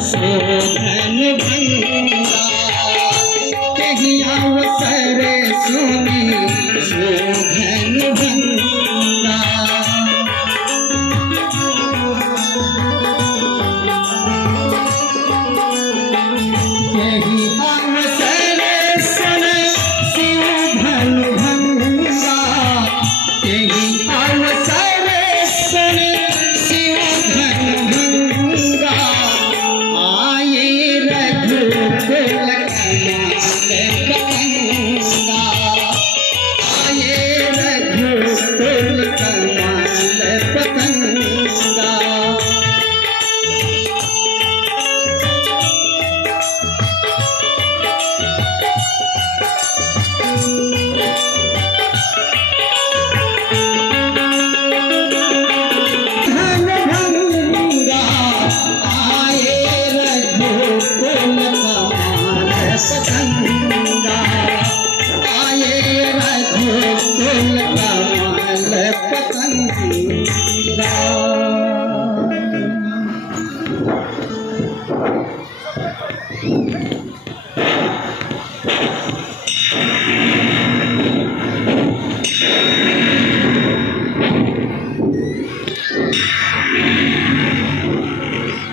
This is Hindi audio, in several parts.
शोभन भंगा कहीं अवसर सुनी शोभन भंगा यही अवसर सुन शोभन भंगा यही अवसर सुन शोभन भंगा आए रघुकुल पतंगा आए रघुकुल कमल पतंगा पतंगा आए रघुकुल कमल पतंगा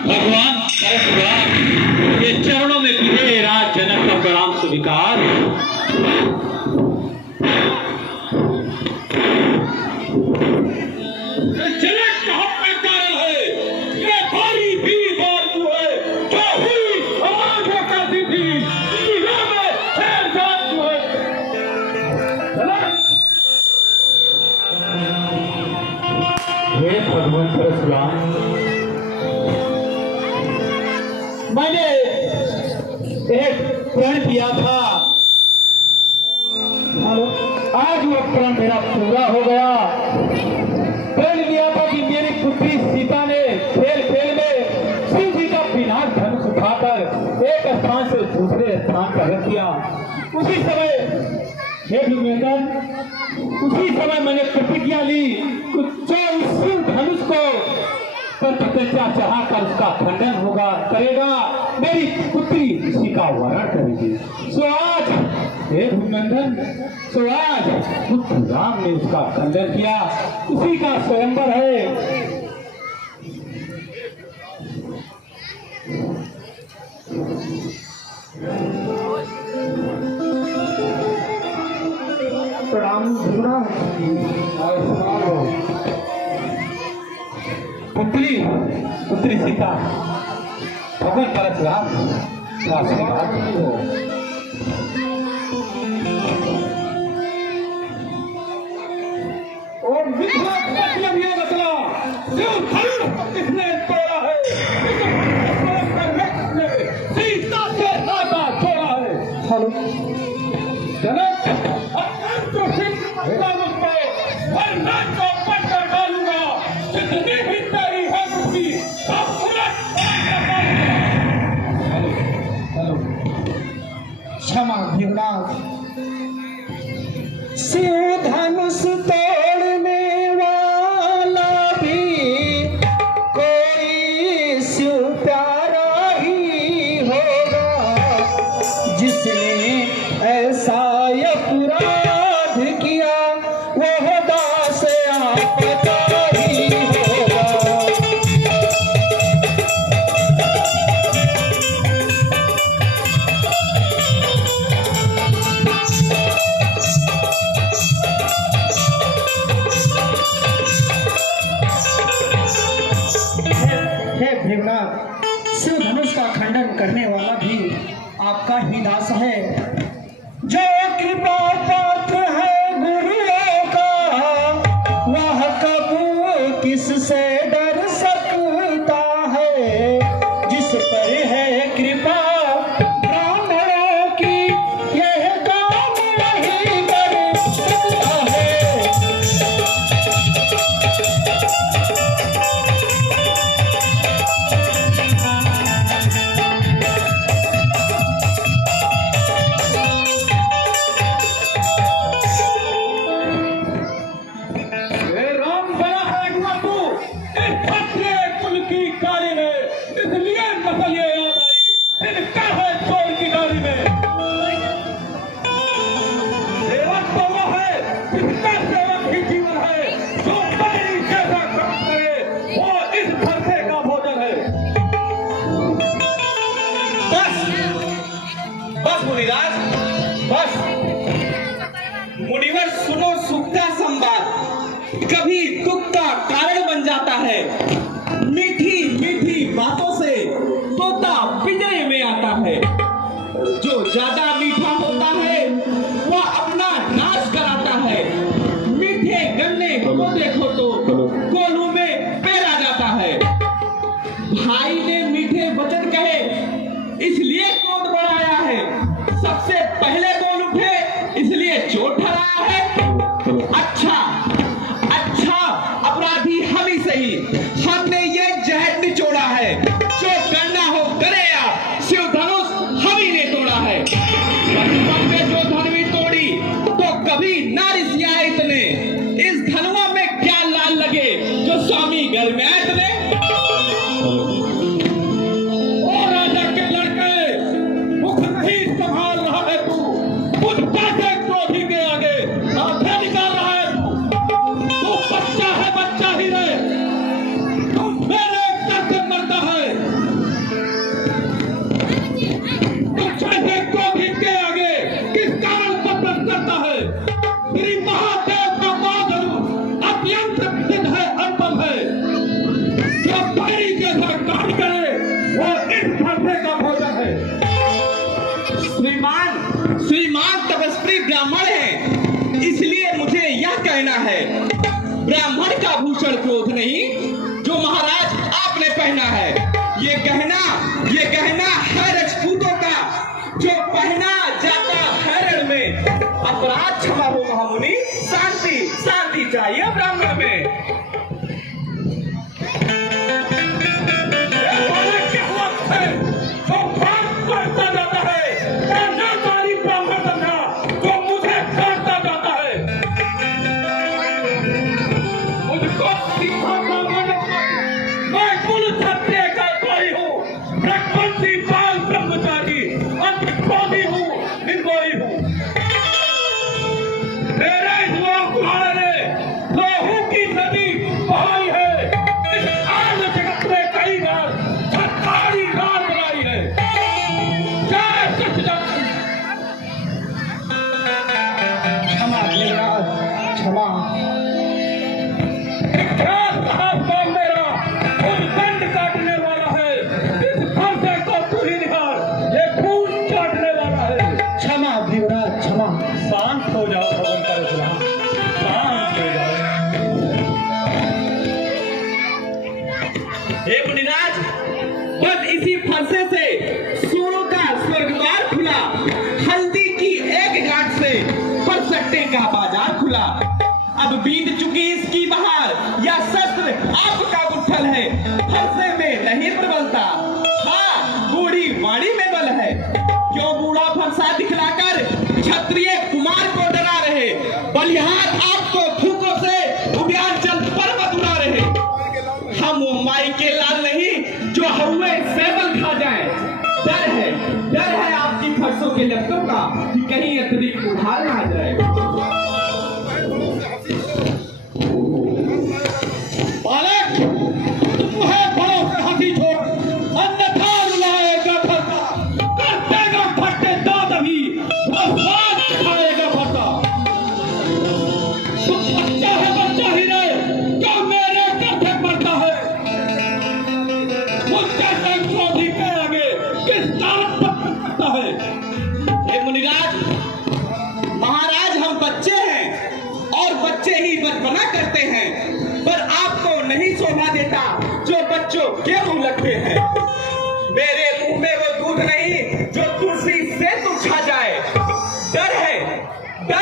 भगवान परशुराम के चरणों में गिरे राज जनक का प्रणाम स्वीकार। जनक कहाँ पे कारण है ये भारी भी बात है जो हुई समाज में करती थी दुनिया में खैर जात है। हे भगवान परशुराम मैंने एक प्रण किया था आज वो प्रण मेरा पूरा हो गया। प्रण किया था कि मेरी पुत्री सीता ने खेल खेल में शिव जी का विनाश धनुष उठाकर एक स्थान से दूसरे स्थान पर रख दिया। उसी समय हे विवेकन उसी समय मैंने प्रतिज्ञा ली कि जो इस शिव धनुष को पर तपस्या चढ़ाकर उसका खंडन होगा करेगा मेरी पुत्री इसी का वरण करेगी। सो आज हे भूनंदन सो आज पुत्र राम ने उसका खंडन किया उसी का स्वयंवर है। प्रणाम पुत्री पुत्री सीता भगवान परशुराम का आशीर्वाद और मतलब ये बतला जो किसने तोड़ा है सीता से नाता छोड़ा है। हेलो जनक क्षमा भीमनाथ शिव धनुष तोड़ने वाला भी कोई शिव प्यारा ही होगा जिसने ऐसा अपराध किया वह दास आपका ही होगा। शिव धनुष का खंडन करने वाला भी आपका ही दास है। जो कृपा पात्र है गुरुओं का वह कब किससे डर सकता है। जिस पर है कृपा ब्राह्मणों की यह काम नहीं कर सकता है। मीठे मीठे वचन कहे, इसलिए क्रोध बढ़ाया है। सबसे पहले बोल उठे, इसलिए चोट ठहराया है। अच्छा अच्छा, अपराधी हम ही सही, हमने ये जहर निचोड़ा है। जो करना हो करे आप, शिव धनुष हम ही ने तोड़ा है। बचपन में जो धनवी तोड़ी तो कभी ना रिसिया इतने। इस धनुआ में क्या लाल लगे जो स्वामी घर में आए इतने। ओ राजा के लड़के, मुख नहीं संभाल रहा है तू, कुछ कैसे क्रोधी के आगे आंखें निकाल रहा है तू बच्चा है, बच्चा ही रहे, तू मेरे दर्द से मरता है। तू कैसे क्रोधी के आगे किस कारण तपन करता है। तेरी महादेव का माधुर अत्यंत सिद्ध है, अनुपम है। जो पैरी के साथ काट करे वो इस फंसे का भोजन है। श्रीमान तपस्वी ब्राह्मण है, इसलिए मुझे यह कहना है, ब्राह्मण का भूषण क्रोध नहीं जो महाराज आपने पहना है। ये गहना है राजपूतों का, जो पहना जाता है रण में। अपराध क्षमा हो महामुनि, शांति शांति चाहिए ब्राह्मण में। का बाजार खुला, अब बीत चुकी इसकी बहार, या शस्त्र आपका गुत्थल है। फंसे में नहीं प्रबलता, हाँ बूढ़ी वाणी में बल है। क्यों बूढ़ा फंसा दिखलाकर क्षत्रिय कुमार को डरा रहे। बलिहार आपको फूकों से उद्यानचल पर्वत उड़ा रहे। हम वो माई के लाल नहीं जो हउए सेवल खा जाए। डर है आपकी फरसों के लफ्जों का कि कहीं अतिरिक्त उधार ना आ जाए। बालक, तुम्हें बड़ों से हंसी छोड़, अन्यथा रुलाएगा फरसा, कर देगा फटे दांत अभी, स्वाद खाएगा फरसा। तुम बच्चा है, बच्चा ही रहे, क्या मेरे घर से मरता है। मुझसे क्रोधी के आगे किस कारण करता है। हे मुनिराज, महाराज हम बच्चे हैं और बच्चे ही बचपना करते हैं, पर आपको नहीं शोभा देता जो बच्चों के मुंह लगते हैं। मेरे मुंह में वो दूध नहीं जो तुलसी से तू छा जाए। डर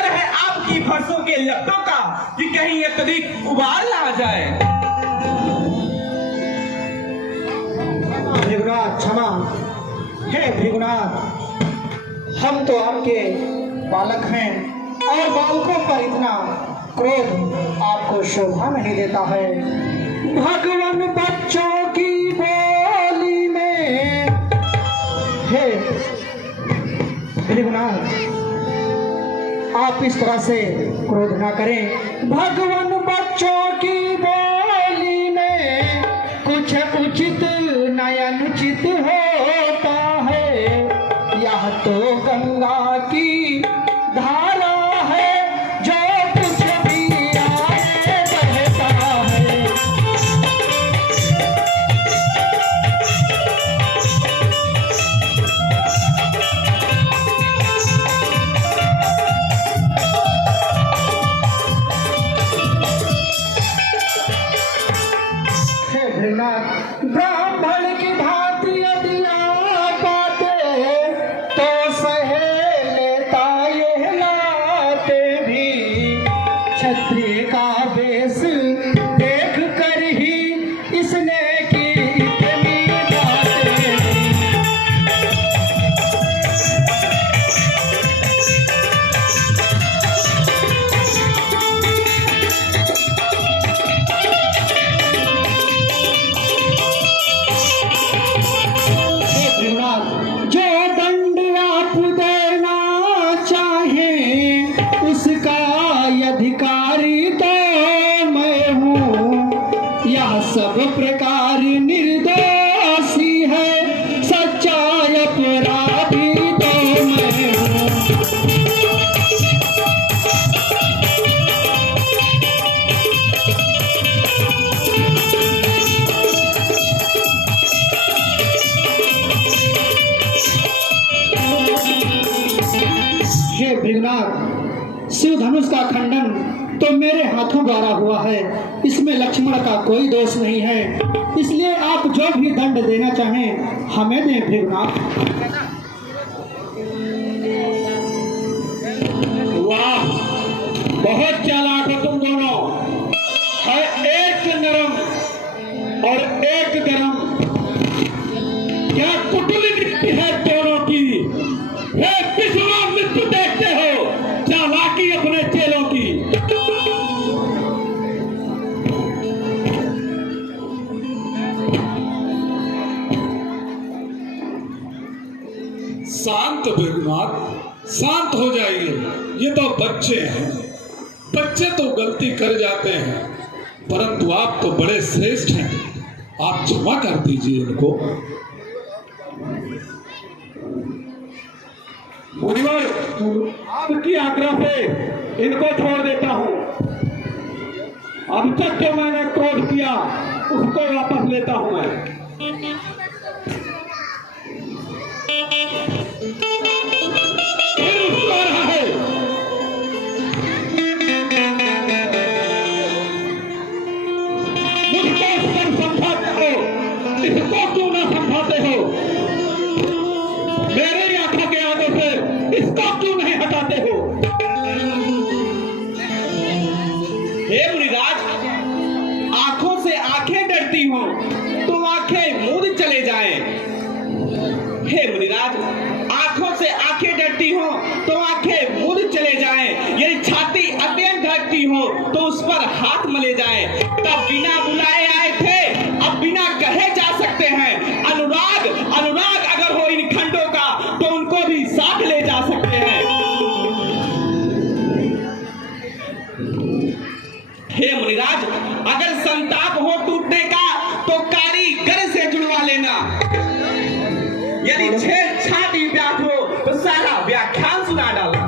है आपकी फरसों के लफ्जों का कि कहीं अत्यधिक उबाल ना आ जाए। भृगुनाथ क्षमा, हे भृगुनाथ, हम तो आपके बालक हैं और बालकों पर इतना क्रोध आपको शोभा नहीं देता है। भगवान बच्चों की बोली में, हे भृगुनाथ, आप इस तरह से क्रोध ना करें। भगवान बच्चों की बोली में कुछ उचित नया अनुचित होता है। यह तो गंगा की धारा है जो कुछ भी आए बहता है। हे भृगुनाथ, ब्राह्मण की भांति भृगुनाथ, शिव धनुष का खंडन तो मेरे हाथों द्वारा हुआ है, इसमें लक्ष्मण का कोई दोष नहीं है, इसलिए आप जो भी दंड देना चाहें हमें दें भृगुनाथ। वाह, बहुत चालाक हो तुम दोनों। है एक नरम और एक गरम, क्या कुटुली दिखती है दोनों की। हे विश्वनाथ मृत्यु देखते हो चालाकी अपने चेलों की। शांत भृगुनाथ, शांत हो जाइए। ये तो बच्चे हैं, बच्चे तो गलती कर जाते हैं, परंतु आप तो बड़े श्रेष्ठ हैं, आप क्षमा कर दीजिए इनको। मुनिवर, आपकी आज्ञा से इनको छोड़ देता हूँ। अब तक जो मैंने क्रोध किया उसको वापस लेता हूँ मैं। फिर उसको रहा है। मुझको सब समझाते हो, इसको क्यों ना समझाते हो? मेरे आंखों के आगे से इसको क्यों नहीं हटाते हो? हे मुनिराज, आंखों से आंखें डरती हो तो आंखें मूंद चले जाएं। हे मुनिराज, आंखों से आंखें डरती हो तो आंखें मूंद चले जाएं। यदि छाती अत्यंत धड़कती हो तो उस पर हाथ मले जाएं। तब बिना बुलाए आए थे, अब बिना कहे जा सकते हैं। अनुराग अनुराग अगर हो इन खंडों का तो उनको भी साथ ले जा सकते हैं। हे मुनिराज, अगर संताप हो टूटने का तो कारीगर से जुड़वा लेना। यदि छेड़छाड़ी व्याध हो तो सारा व्याख्यान सुना डालना।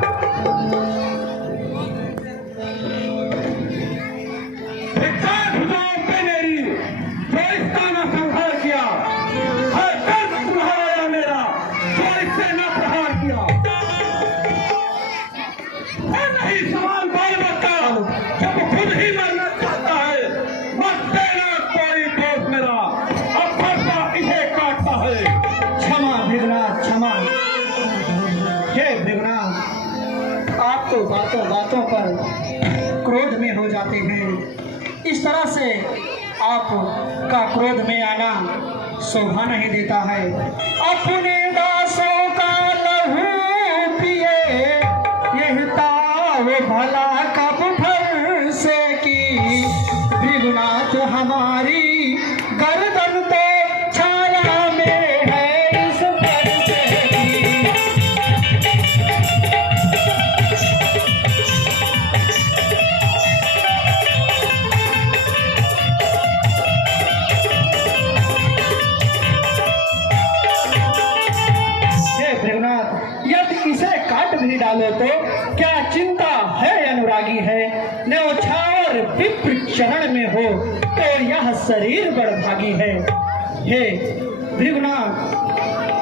आप तो बातों बातों पर क्रोध में हो जाते हैं, इस तरह से आप का क्रोध में आना शोभा नहीं देता है। अपने दासों का लहू पिए यह ताव भला कब भर से की। भृगुनाथ हमारी गर्दन तो छाया में है इस पर से की। भी डालो तो क्या चिंता है, अनुरागी है। न्यौछावर विप्र चरण में हो तो यह शरीर बड़भागी है। हे भृगुनाथ,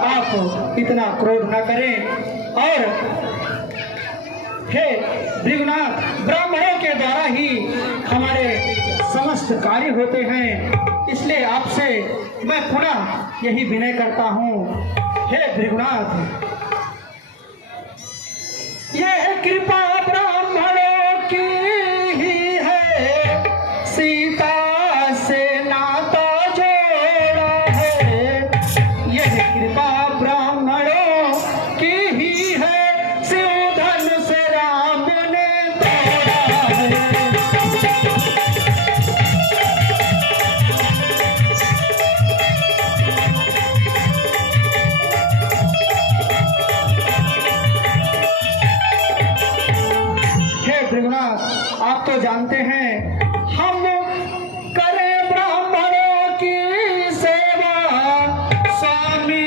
आप इतना क्रोध न करें। और हे भृगुनाथ, ब्राह्मणों के द्वारा ही हमारे समस्त कार्य होते हैं, इसलिए आपसे मैं पुनः यही विनय करता हूँ। हे भृगुनाथ, यह कृपा ब्राह्मणों की ही है, सीता से नाता जोड़ा है। यह कृपा ब्राह्मणों की ही है, शिव धनुष राम ने तोड़ा है। आप तो जानते हैं हम करें ब्राह्मणों की सेवा, स्वामी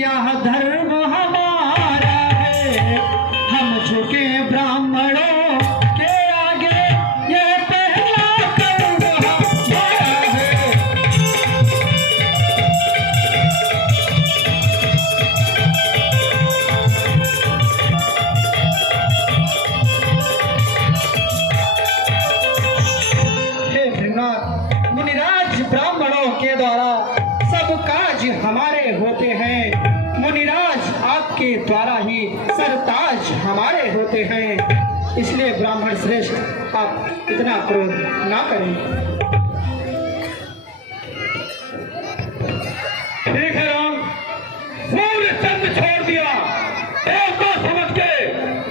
यह धर्म हमारा है। हम झुके ब्राह्मणों के आगे, ये पहला कर्म हमारा है। होते हैं, मुनिराज आपके द्वारा ही सरताज हमारे होते हैं। इसलिए ब्राह्मण श्रेष्ठ आप इतना क्रोध ना करें। ठीक है राम, सूर्य चंद्र छोड़ दिया, देवता समझ के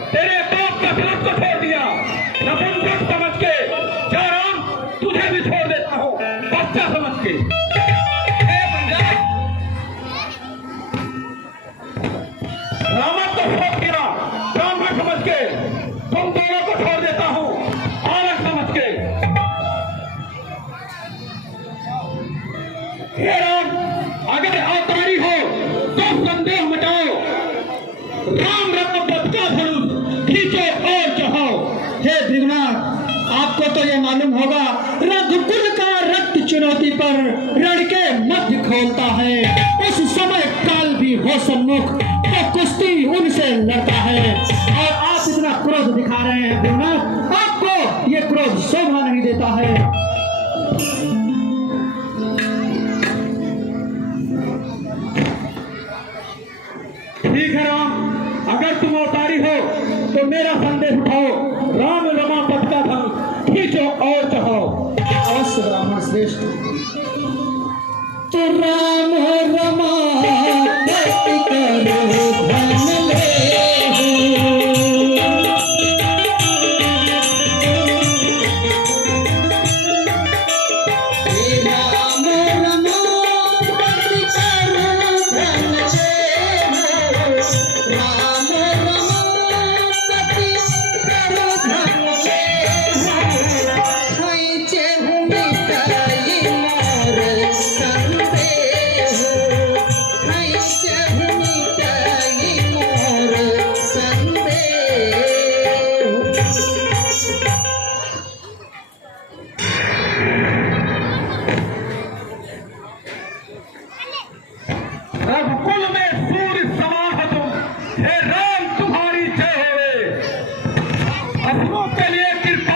तेरे बाप का धनुष को छोड़ दिया, नपुंसक समझ के जा राम, तुझे भी छोड़ देता हूँ बच्चा समझ के। हे मुनिराज, रावण को छोड़ दिया ब्राह्मण समझ के, तुम दोनों को छोड़ देता हूँ औरत समझ के। हे राम, अगर अवतारी हो तो संदेह मिटाओ, राम रत्न पद का धनुष खींचो और चढ़ाओ। हे भृगुनाथ, आपको तो ये मालूम होगा, रघुकुल का रक्त चुनौती पर रण के मध्य खोलता है। उस समय काल भी हो सम्मुख तो कुश्ती उनसे लड़ता है। और आप इतना क्रोध दिखा रहे हैं भृगुनाथ, आपको ये क्रोध शोभा नहीं देता है। ठीक है राम, अगर तुम अवतारी हो तो मेरा संदेश उठाओ, राम रमा पद का धनुष खींचो और चढ़ाओ। अवश्य ब्राह्मण श्रेष्ठ। तो राम रमा पद करो धन ले रघुकुल में सूर्य समान हो तुम, हे राम तुम्हारी जय हो। असुरों के लिए कृपा